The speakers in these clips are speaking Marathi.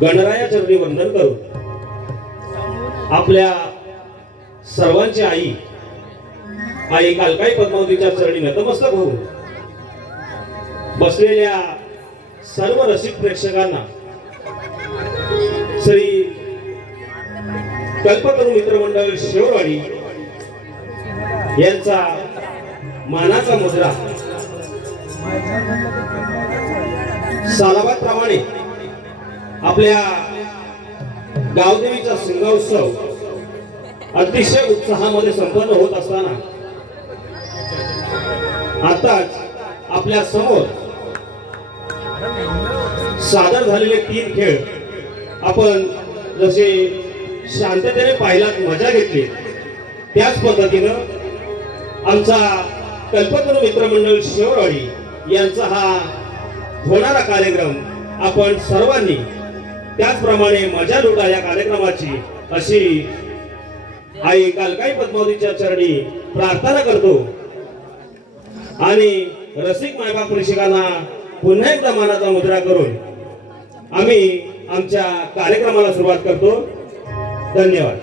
गणराया चरणी वंदन करून आपल्या सर्वांची आई आई कालकाई पद्मावतीच्या चरणी नतमस्तक होऊन बसलेल्या सर्व रसिक प्रेक्षकांना श्री कल्पतरू मित्रमंडळ शेवरवाडी यांचा मानाचा मुद्रा सालाबाद प्रमाणे आपल्या गावदेवीचा शिंगोत्सव अतिशय उत्साहामध्ये संपन्न होत असताना आताच आपल्या समोर सादर झालेले 3 खेळ आपण जसे शांततेने पाहिलात, मजा घेतली, त्याच पद्धतीनं आमचा कल्पतरू मित्रमंडळ शेवरवाडी यांचा हा होणारा कार्यक्रम आपण सर्वांनी त्याचप्रमाणे मजा लुटा या कार्यक्रमाची अशी आई कालकाई पद्मावतीच्या चरणी प्रार्थना करतो आणि रसिक मायबाप प्रेक्षकांना पुन्हा एकदा मानाचा मुद्रा करून आम्ही आमच्या कार्यक्रमाला सुरुवात करतो. धन्यवाद.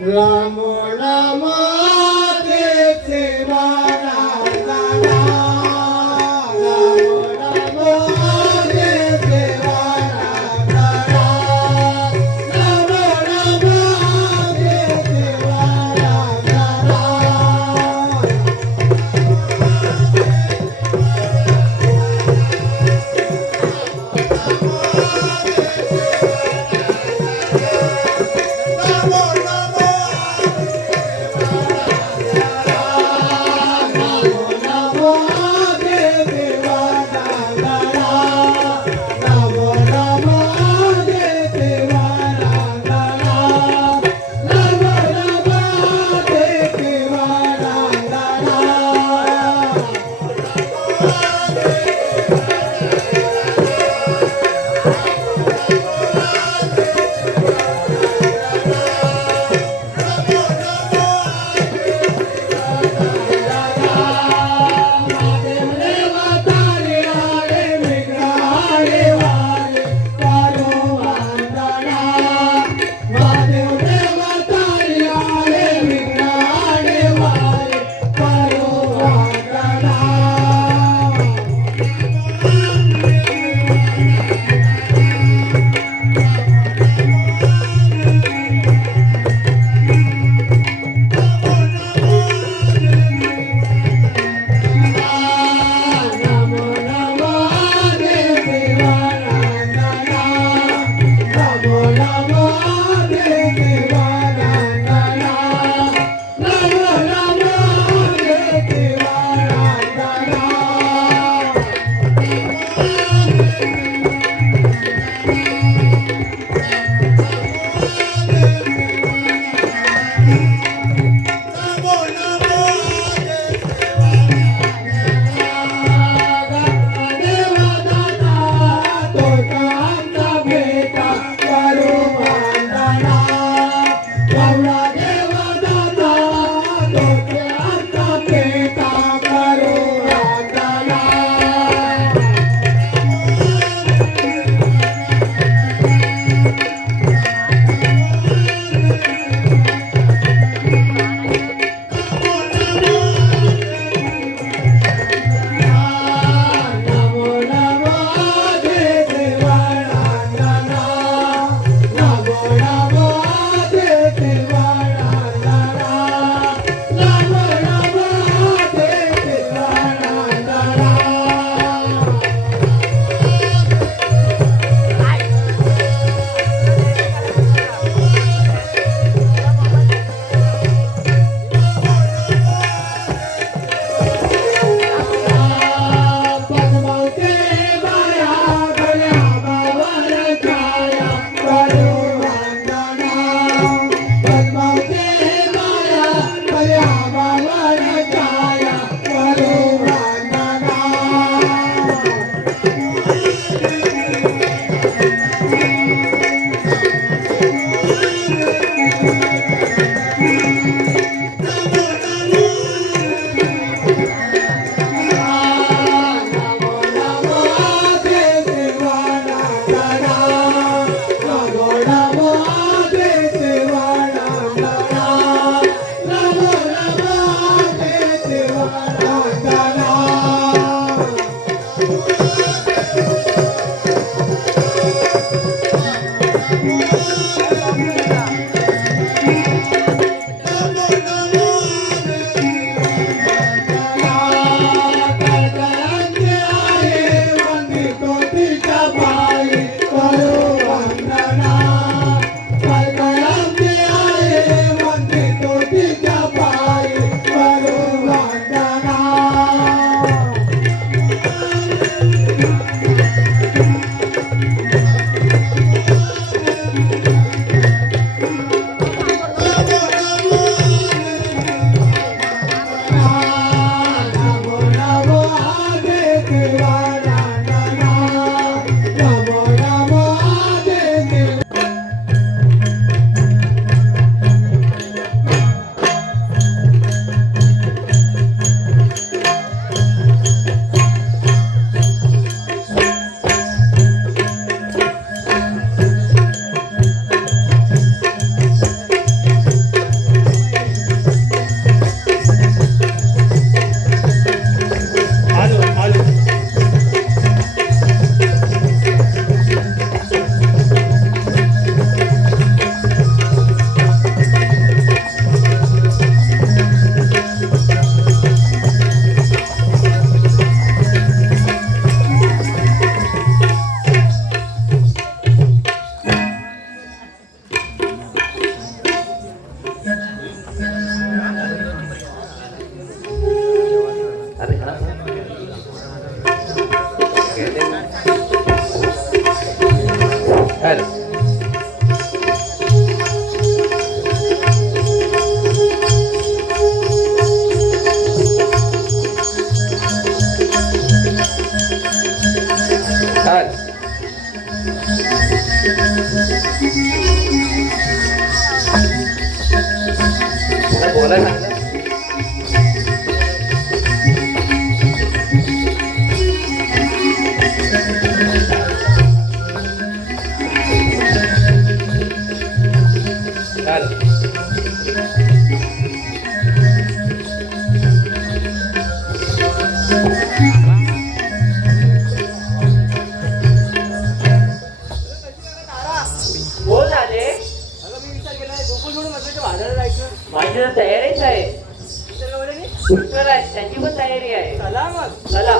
नमो नमो देते वाला दादा नमो नमो देते वाला दादा नमो नमो देते वाला दादा Namo Namo Deva चांगलं चांगलं. चालेल. हो झाले. माझी तर तयारीच आहे. पुष्कर आहे, त्याची पण तयारी आहे. चला मग चला.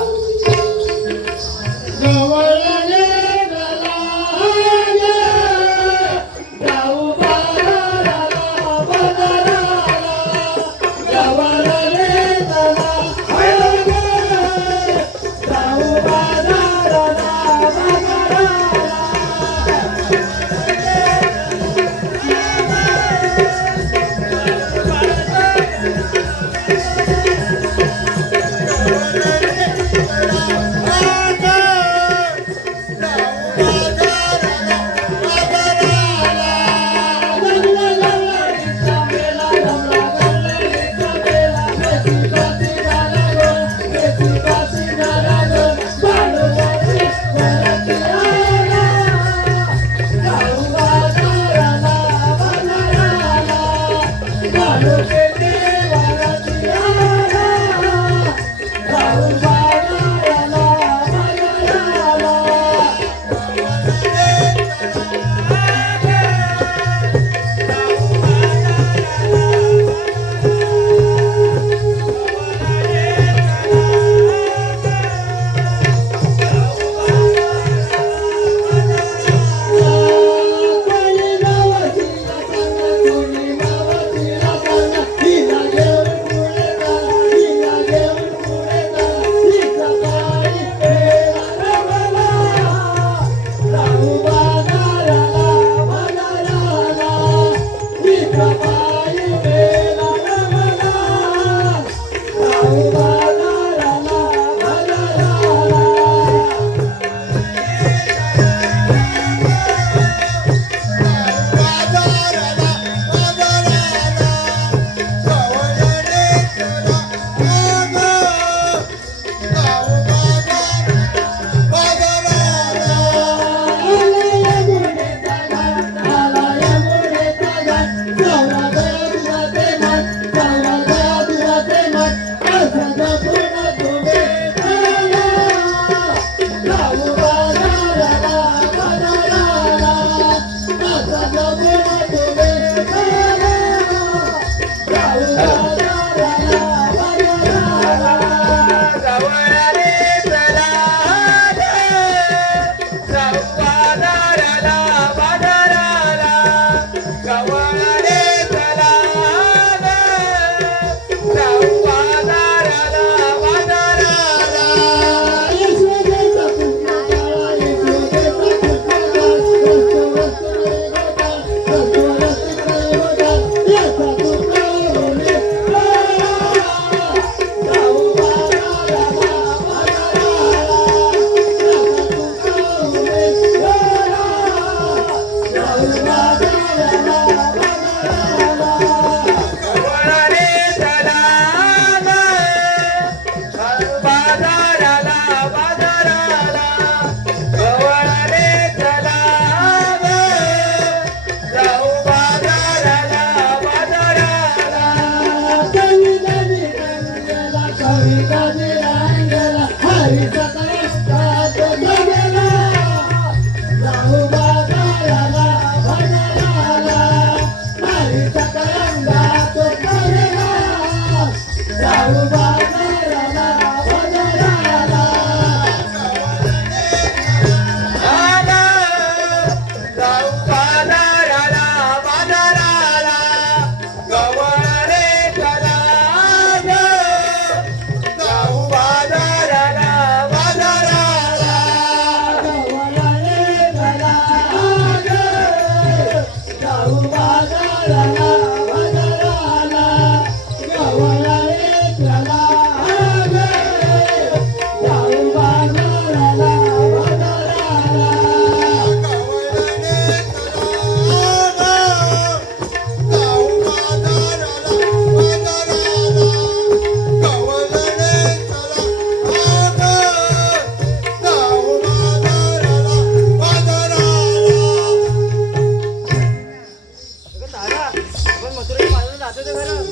मथुरेच्या बाजूला जातो ते खरं,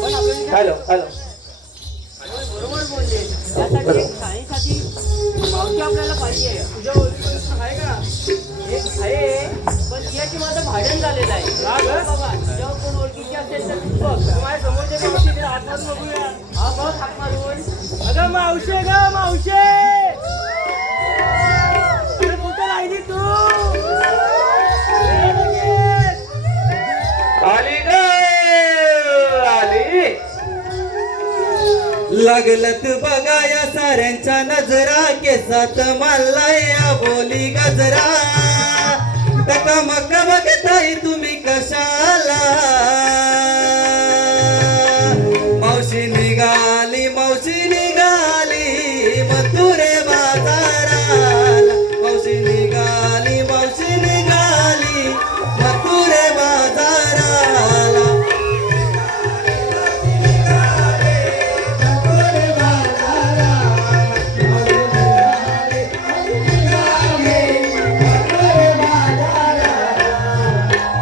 पण आपल्याला हॅलो हॅलो बरोबर बोलले. त्यासाठी एक शाळेसाठी मावशी आपल्याला पाहिजे. तुझ्या ओळखीचं आहे का? एक आहे, पण तिच्याशी माझं भांडण झालेलं आहे. का गं? बाबा तुझ्यावर कोण ओळखीची असेल तर तू बघ. माझ्या समोरच्या मावशी तिला हात मारून बघूया. हा बघ हात मारून. अगं मावशे ग मावशे, अरे कुठं राहिली तू? ये लगेच. आली ग आली. लागलत बघा या साऱ्यांच्या नजरा, केसात मारलाय या बोली गजरा. टकामक बघताय तुम्ही कशाला, मावशी निघाली मथुरे बाजाराला. मावशी निघाली मथुरे बाजाराला.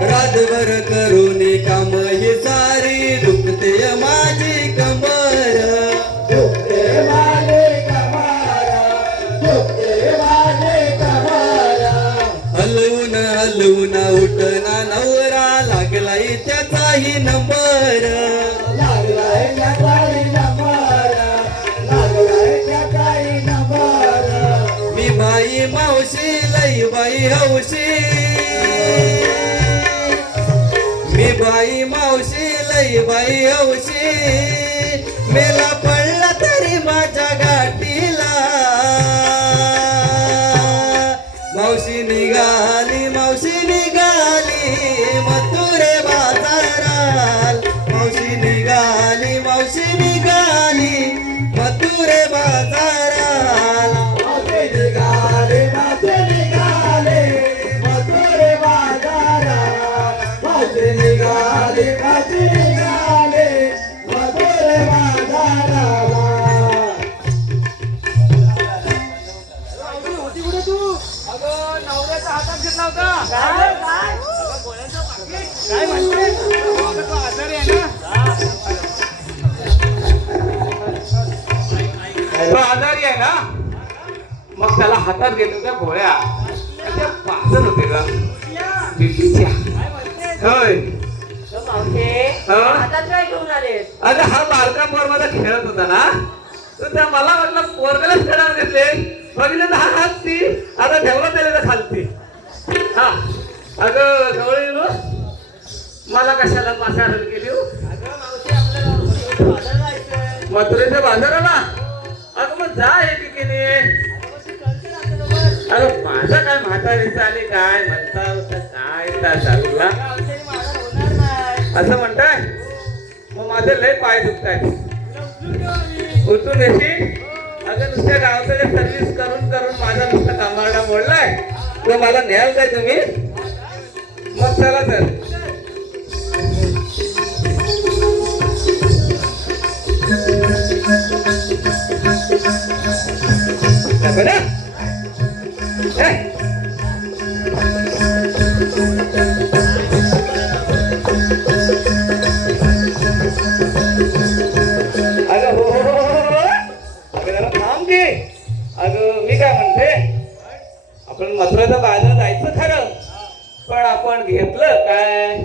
रातभर करून काम ही सारी, दुखते माझी कमर. हलवून उठना नवरा, लागलाय त्याचाही नंबर. मी बाई मावशी लई बाई हौशी, मी बाई मावशी लई बाई हौशी. मेला पडला तरी माझ्या गाठीला, मावशी निघाली मथुरे बाजाराल. मावशी निघाली मथुरे बाजाराल. होती कुठे तू? अगं नवऱ्याचा हातात घेतला होता. काय? अगं गोळ्यांचं पाकीट. काय म्हणते? अगं तो आजारी आहे ना. तो आजारी आहे ना, मग त्याला हातात घेत होत्या गोळ्या, त्या पाजत होते का बीपीच्या. काय म्हणते? होय. तो मावशे हा? हातात काय घेऊन आलेस? अरे हा बारका पोर माझा खेळत होता ना, तर त्या मला वाटलं पोरगालाच खेळायला घेतले. बघितलं तर हा हात ती आता ठेवला त्याला खालती. हा अगं जवळ येऊ मला कशाला पासारण केली हो? अगं मावशी आपल्याला मथुरेच्या बाजाराला जायचंय. मथुरेच्या बाजाराला. अगं मग जा हे ठिकाणी. अगं मग तू चलते ना आपल्यासोबत. अगं माझं काय म्हातारीचं आणि काय म्हणता होता काय त्या चालूला अगं औषधी बाजार होणार नाही. असं म्हणताय, मग माझे लय पाय दुखतायत. तुला उचलून घेऊ आम्ही. उतरून येशील. अगं नुसत्या गावकडे सर्व्हिस करून माझा नुसता कामारडा मोडलाय, तर मला न्याल काय तुम्ही? मग चला तर. बरं? ए, अगं हो हो हो हो हो. अगं जरा थांब की. अगं मी काय म्हणते, आपण मथुरेचा बाजार जायचं खरं, पण आपण घेतलं काय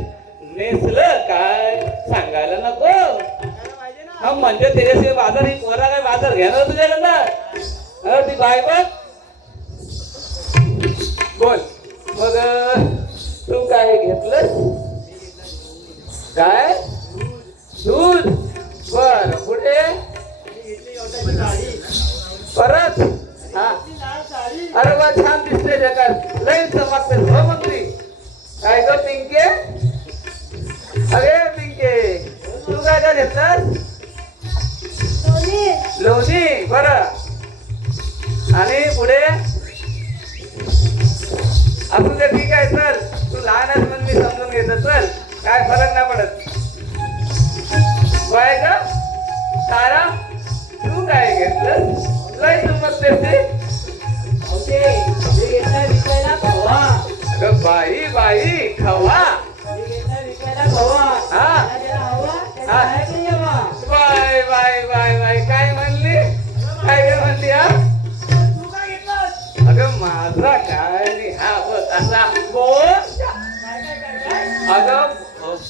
नेसलं काय सांगायला नको. सांगायला पाहिजे ना. हा म्हणजे त्याच्याशिवाय बाजार ही पोरा काय बाजार घेणार तुझ्याकडनं? ती बाय बघ बोल. मग तू काय घेतलं? काय दूध? बर पुढे मी घेतली औषधी साडी. परत. हा ती लाल साडी. अरे वा छान दिसते जगात लई चमकते हो मंत्री. काय ग पिंके? अरे पिंके तू काय काय घेतलास? लोणी. बर आणि पुढे आपण ते ठीक आहे चल, तू लहान आहेस म्हणून मी समजून घेतो. चल काय फरक नाही पडत. काय ग तारा तू काय घेतलं? लई चमकतेस ते. मावशे मी घेतलाय विकायला खवा. अगं बाई बाई खवा. मी घेतलाय विकायला खवा. हा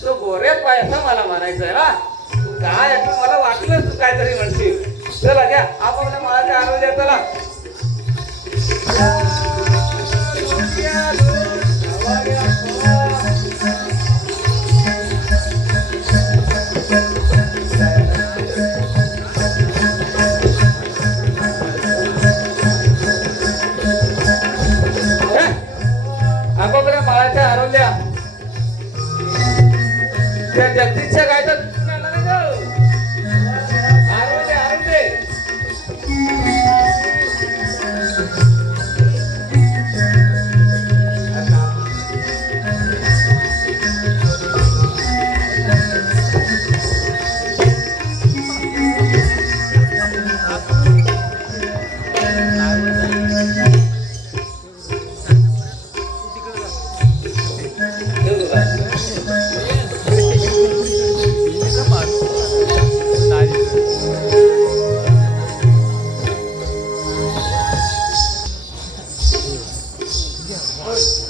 तो गोऱ्यात पाय असं मला म्हणायचंय ना. तू काय ऐकलं मला वाटलं तू काहीतरी म्हणशील. चला घ्या आपापल्या माळाच्या आरोग्या चला. आपापल्या माळाच्या आरोग्या त्या जगदीशच्या गायचा आरोग्य आरोग्य.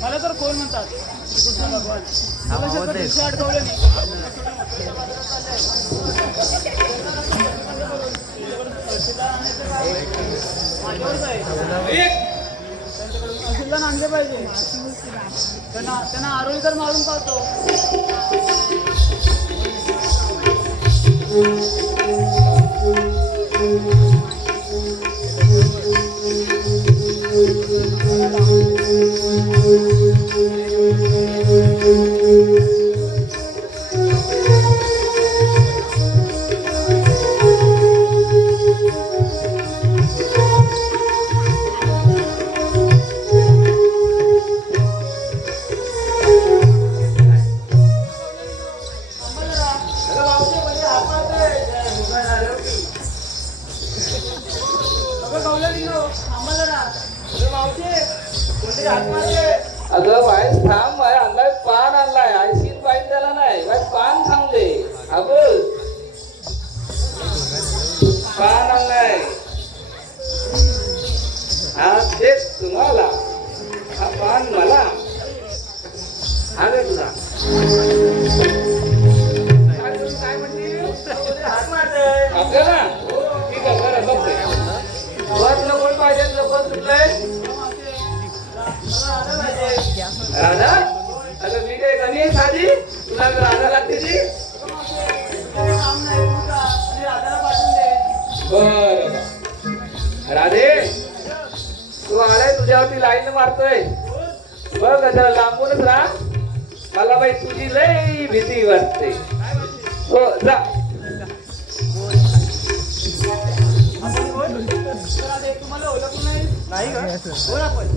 मला तर कोण म्हणतात कृष्ण भगवान मला शब्द तुमचे आठवले नाही. माझ्यावरच आहे. तहसीलदार आणले पाहिजे. त्यांना आरोळी तर मारून पाहतो. अगं बाईस थांब माझ्या अंगात पान आणलाय. आयसीन बाईन त्याला नाही बाई पान थांबले. अगं पान आणलाय. हा तेच तुम्हाला हा पान मला अगं तुला काय म्हणते आपल्याला ठीक आहे बरं बघते. तुला कोण पाहिजे लोक सुटलंय राधा. अगं मी काय कमी आहे साधी तुला राधा लागते ती. बर राधे तू आलाय तुझ्यावरती लाईन मारतोय बघ. जरा लांबूनच राहा. मला बाई तुझी लई भीती वाटते. हो जा. तुम्हाला ओळखलं नाही का? बोल आपण.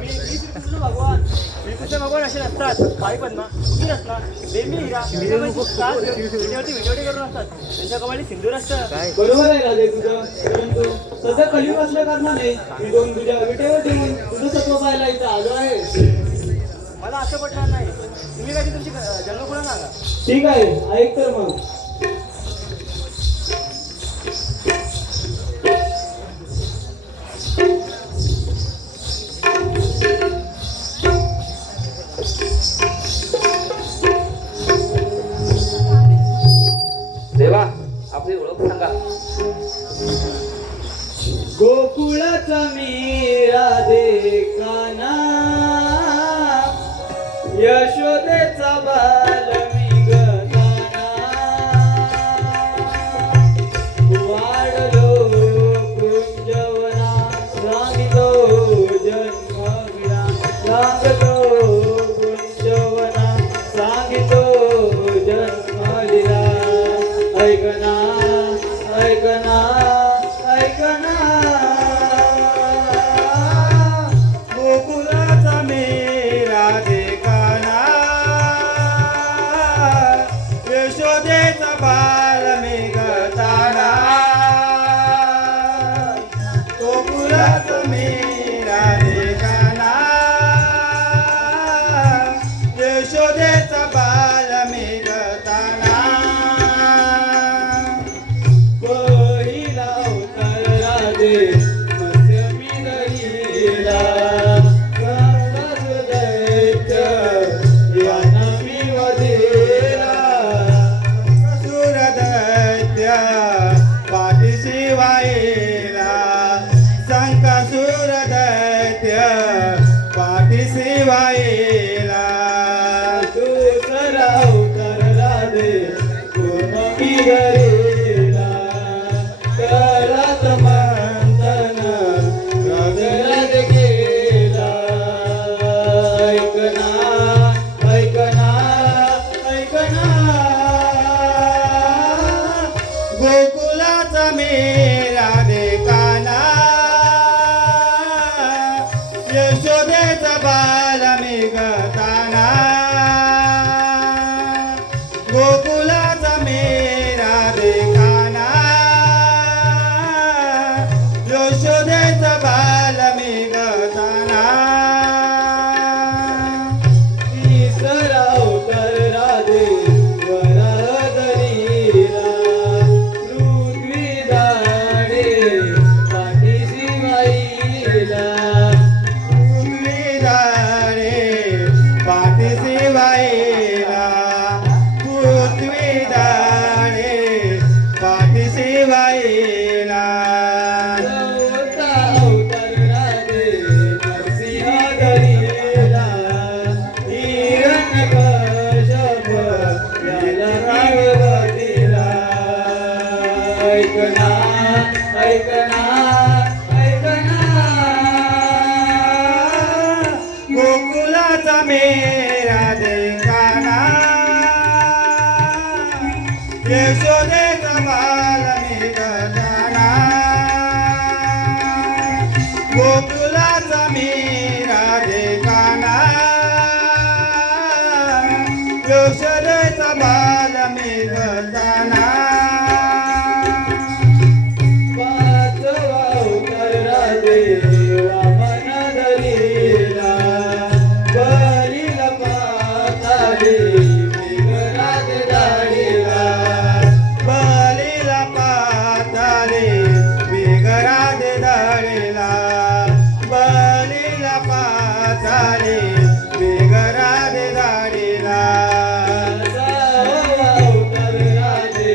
मी श्रीकृष्ण भगवान. श्रीकृष्ण भगवान असे असतात. काही पद्मा सुखी असतात. बेबी हिरा त्याच्यावरती विनोडी करून असतात. त्यांच्या कमाली सिंदूर असतं. बरोबर आहे राजे तुझं. परंतु सध्या कलियुग असल्या कारणाने मी दोन तुझ्या विटेवर ठेवून तुझं सत्व पाहायला इथं आलो आहे. मला असं पटणार नाही. तुम्ही काय तुमची जन्मकुळा सांगा. ठीक आहे ऐक तर मग. देवा आपली ओळख सांगा. गोकुळाचा मी राधे काना यशोदेचा बाल मी गताना वाढलो कुंजवना सांगितो जन्मविना सांगतो कुंजवना सांगितो जन्मलीला ऐकना ऐकना ऐकना गोकुळा मेरा काना यशोदेचा बाल मी गताना गोकुलाचा मेरा काना यशोदेचा बाल मी गताना तिसरा अवतार राधे वराधरीला पृथ्वी दाणे पाठीशी बाईला पृथ्वीदारे पाठीशी बाईला पृथ्वीदारे पाठीशी बाईला चौथा अवतार राधे नरसिंहधरीला हिरण्यकश्यप याला पार्वतीला ऐकना ऐकना ऐकना गोकुलाचा मेरा काना यशोदेचा बाल मी गताना गोकुलाचा मेरा काना यशोदेचा बाल मी गताना पाचवा अवतार राधे वामनधरीला बलीला पाताळी मेघराज दाढीला बलीला पाताले मेघराज दाढीला बलीला पाताले मेघराज दाढीला सहावा अवतार राधे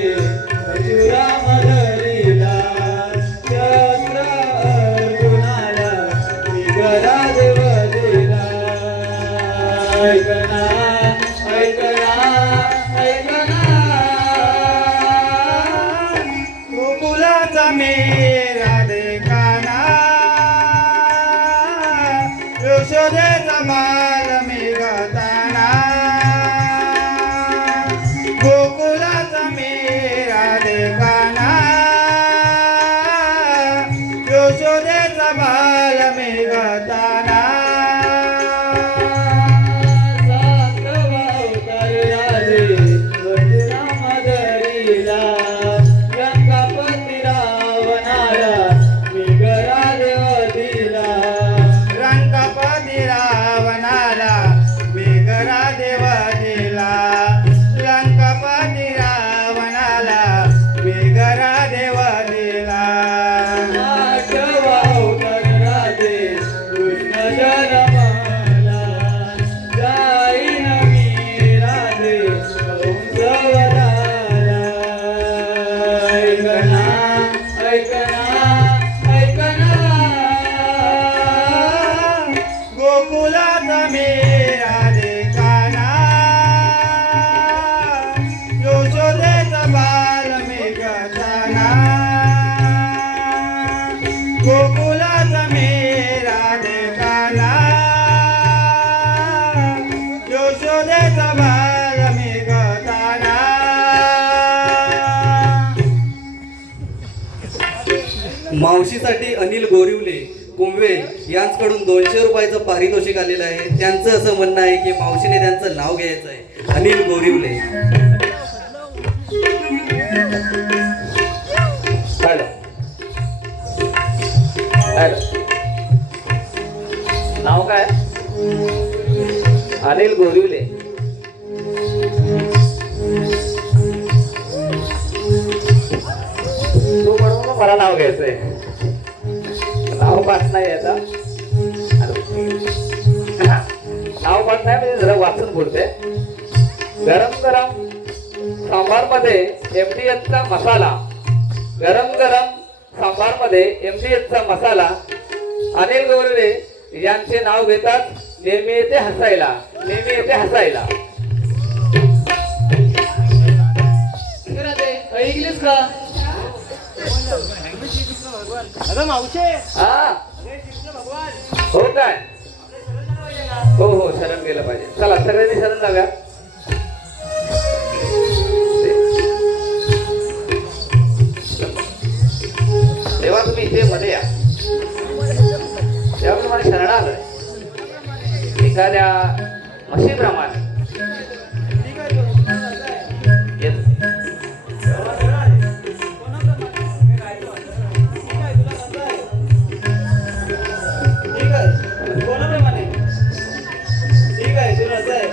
परशुरामधरीला चक्र अर्जुनाला मेघराज वधीला ऐकना ऐकना ऐकना गोकुलाचा मेरा काना यशोदेचा बाल मी गताना गोकुलाचा मेरा काना यशोदेचा बाल मी गताना सातवा अवतार राधे परशुरामधरीला रंगापती रावणाला मेघराज वधीला रंगपती रावणाला मेघरा देव दिला लंकपती रावणाला मेघरा देव दिला आठवा अवतार राधे कृष्ण जन्मला जाईन मी राधे कंसवधाला ऐकना ऐकना ऐकना गोकुलाचा मेरा काना यशोदेचा बाल मी गताना गोकुलाचा मेरा काना यशोदेचा बाल मी गताना मावशीसाठी अनिल गोरिवले कुंभे यांच्याकडून 200 रुपयाचं पारितोषिक आलेलं आहे. त्यांचं असं म्हणणं आहे की मावशीने त्यांचं नाव घ्यायचं आहे. अनिल गोरिवले. हॅलो हॅलो नाव काय अनिल गोरिवले तू म्हणून मला नाव घ्यायचंय नाव पाठ नाही आता नाव पाठ नाही म्हणजे जरा वाचून बोलते गरम गरम सांबार मध्ये MDHचा मसाला गरम गरम सांबार मध्ये MDHचा मसाला अनिल गोरिवले यांचे नाव घेतात नेहमी येते हसायला नेहमी येते हसायला ऐकलीस का अगं मावशे हा कृष्ण भगवान हो काय हो हो शरण गेलं पाहिजे चला सगळ्यांनी शरण जाऊया एखाद्या म्हशीप्रमाणे येत. ठीक आहे कोणाप्रमाणे ठीक आहे तुला असं आहे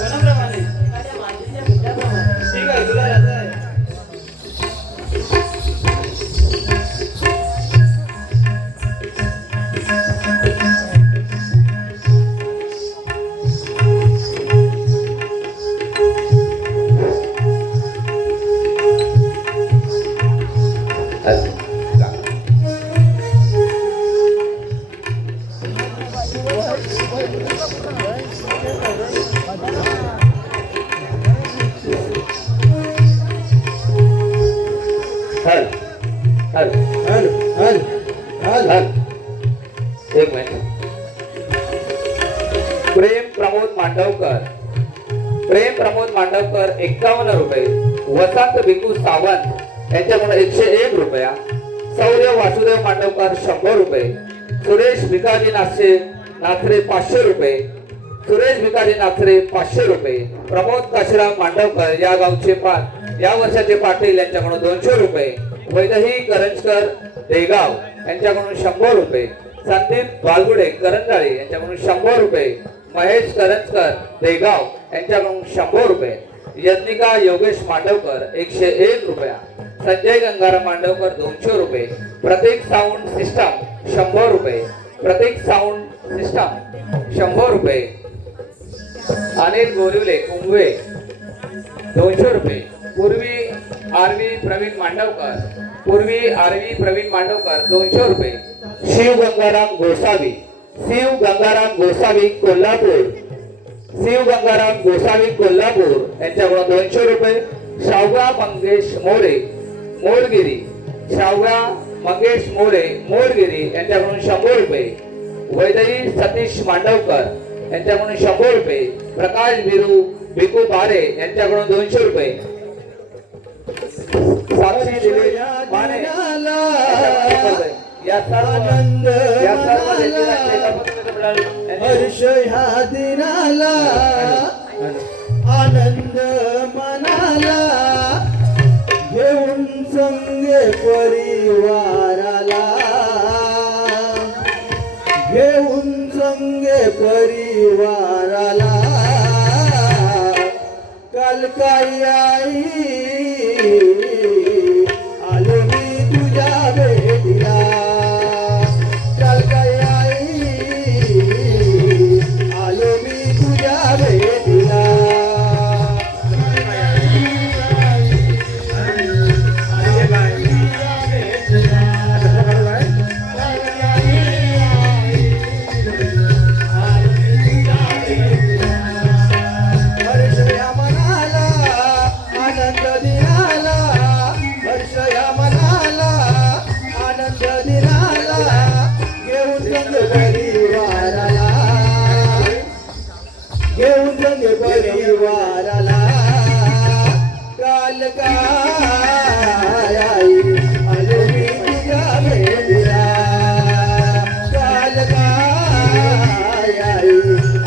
कोणाप्रमाणे एखाद्या मातीच्या पिठाप्रमाणे. ठीक आहे तुला असं आहे हल हल हल हल हल हल एक मिनिट. प्रेम प्रमोद मांडवकर 51 रुपये. वसंत भिकू सावंत यांच्याकडून 101 रुपया. सौर्य वासुदेव मांडवकर 100 रुपये. सुरेश भिकाजी नाथरे 500 रुपये. प्रमोद काशीराम मांडवकर या वर्षाचे पाटील यांच्याकडून 200 रुपये. वैदही करंजकर देगाव यांच्याकडून 100 रुपये. संदीप बालगुडे करंजाळी यांच्याकडून 100 रुपये. महेश करंजकर देगाव यांच्याकडून 100 रुपये. यज्ञिका योगेश मांडवकर 101 रुपया. संजय गंगाराम मांडवकर 200 रुपये. प्रतीक साऊंड सिस्टम 100 रुपये. अनिल गोरिवले कुंभे 200 रुपये. पूर्वी आरवी प्रवीण मांडवकर 200 रुपये. शिव गंगाराम गोसावी कोल्हापूर यांच्याकडून 200 रुपये. शावगा मंगेश मोडगिरी यांच्याकडून 100 रुपये. वैदई सतीश मांडवकर यांच्याकडून 100 रुपये. प्रकाश भिकू बारे यांच्याकडून 200 रुपये. साक्षी दिलीप माने या सर्व हर्ष ह्या दिनाला आनंद मनाला घेऊन संगे परिवाराला काल काही आई आलो मी तुझ्या भेटीला. काल काही आई आलो मी तुझ्या भेटीला. हर्ष या मनाला आनंद दिनाला. हर्ष या मनाला आनंद दिनाला घेऊन संग परिवाराला काल काय आई आलो मी तुझ्या भेटीला. काल काय आई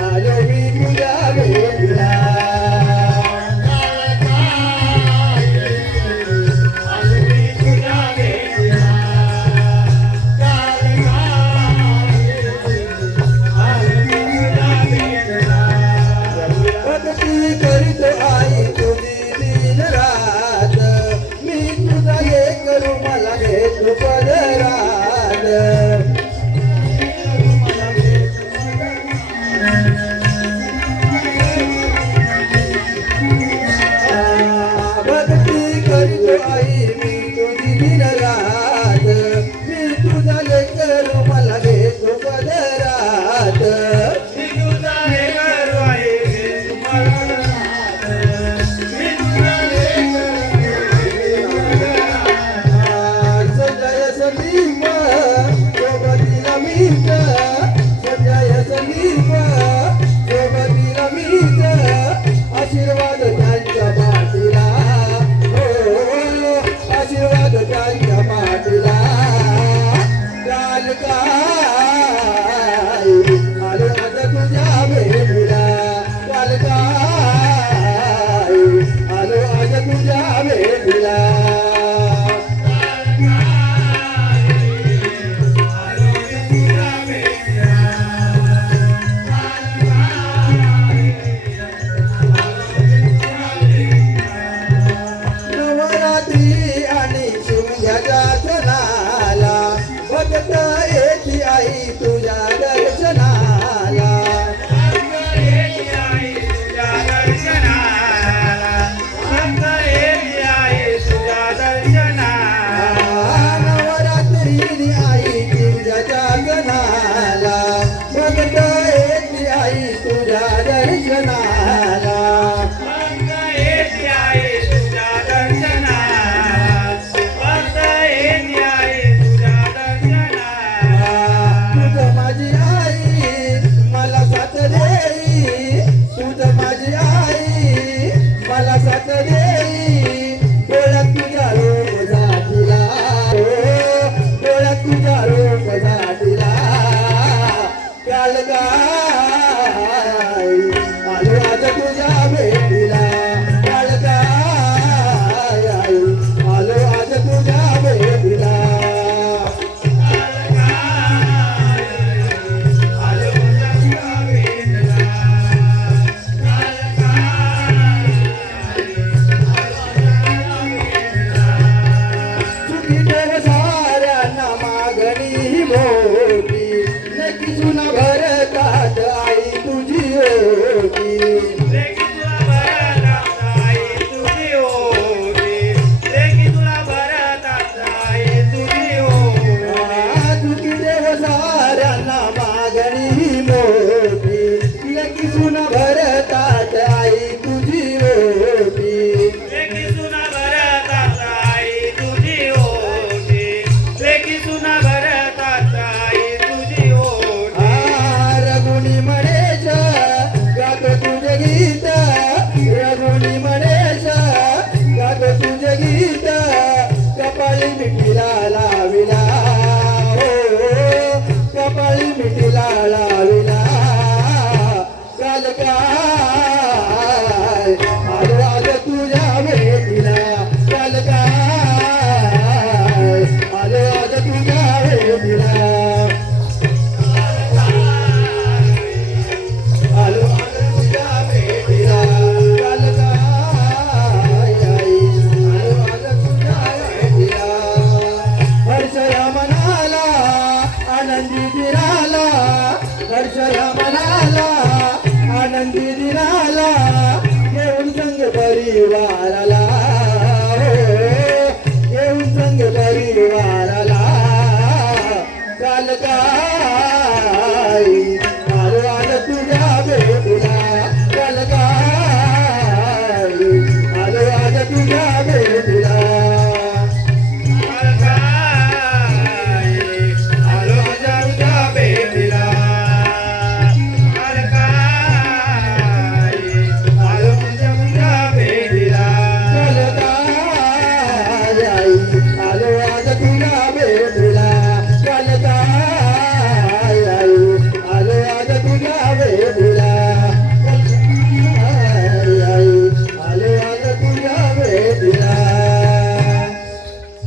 आलो मी तुझ्या भेटीला. भक्ती करीत आई तुझी दिन रात. मी तुझा हे करू मला घेतो पदरात. भक्ती करीत आई मी तुझी दिन रात. मी तुझा हे करू मला घेतो पदरात. संजय संदीप सोबतीला मीच. संजय संदीप सोबतीला मीच. आशीर्वाद त्यांच्या पाठीला. हो तुझ्या भेटीला नवरात्री आणि शिमग्याच्या सणाला भक्त येती आई तुझ्या दर्शनाला नवरात्री आई तुझ्या सणाला भक्त येती आई तुझ्या दर्शनाला तुझं माझी आई मला साथ देई तुझं माझी आई मला साथ देई डोळ्यात तुझ्या रूप झाटीला डोळ्यात तुझ्या रूप झाटीला काल काय आलो आज तुझ्या भेटीला काल काय आलो आज तुझ्या भेटीला चुकीच्या साऱ्यांना मागणी मोठी नक्की जुना भरतात आई तुझी होती चुकीच्या साऱ्यांना मागणी मोठी नक्की जुना भरतात आई तुझी होती रघुनी मणेश गातो तुझे गीत रघुनी मणेश गातो तुझे गीत कपाळी मिठीला लाविला हो कपाळी मिठीला लाविला काल काय आलो आज तुझ्या भेटीला काल काय आलो आज तुझ्या भेटीला आलो आज तुझ्या भेटीला काल काय आलो आज तुझ्या भेटीला हर्ष या मनाला आनंदी दिनाला हर्ष या मनाला आनंदी दिनाला घेऊन संग परिवाराला घेऊन संग परिवाराला काल काय आलो आज तुझ्या भेटीला काल काय आलो आज तुझ्या भेटीला काल काय आलो आज तुझ्या भेटीला काल काय आलो आज तुझ्या भेटीला आलो आज तुझ्या भेटीला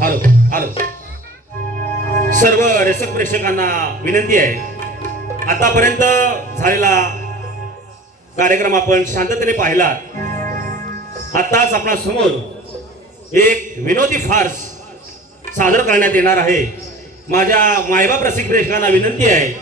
हॅलो हॅलो सर्व रसिक प्रेक्षकांना विनंती आहे आतापर्यंत झालेला कार्यक्रम आपण शांततेने पाहिला आताच आपणा समोर एक विनोदी फार्स सादर करण्यात येणार आहे माझ्या मायबाप रसिक प्रेक्षकांना विनंती आहे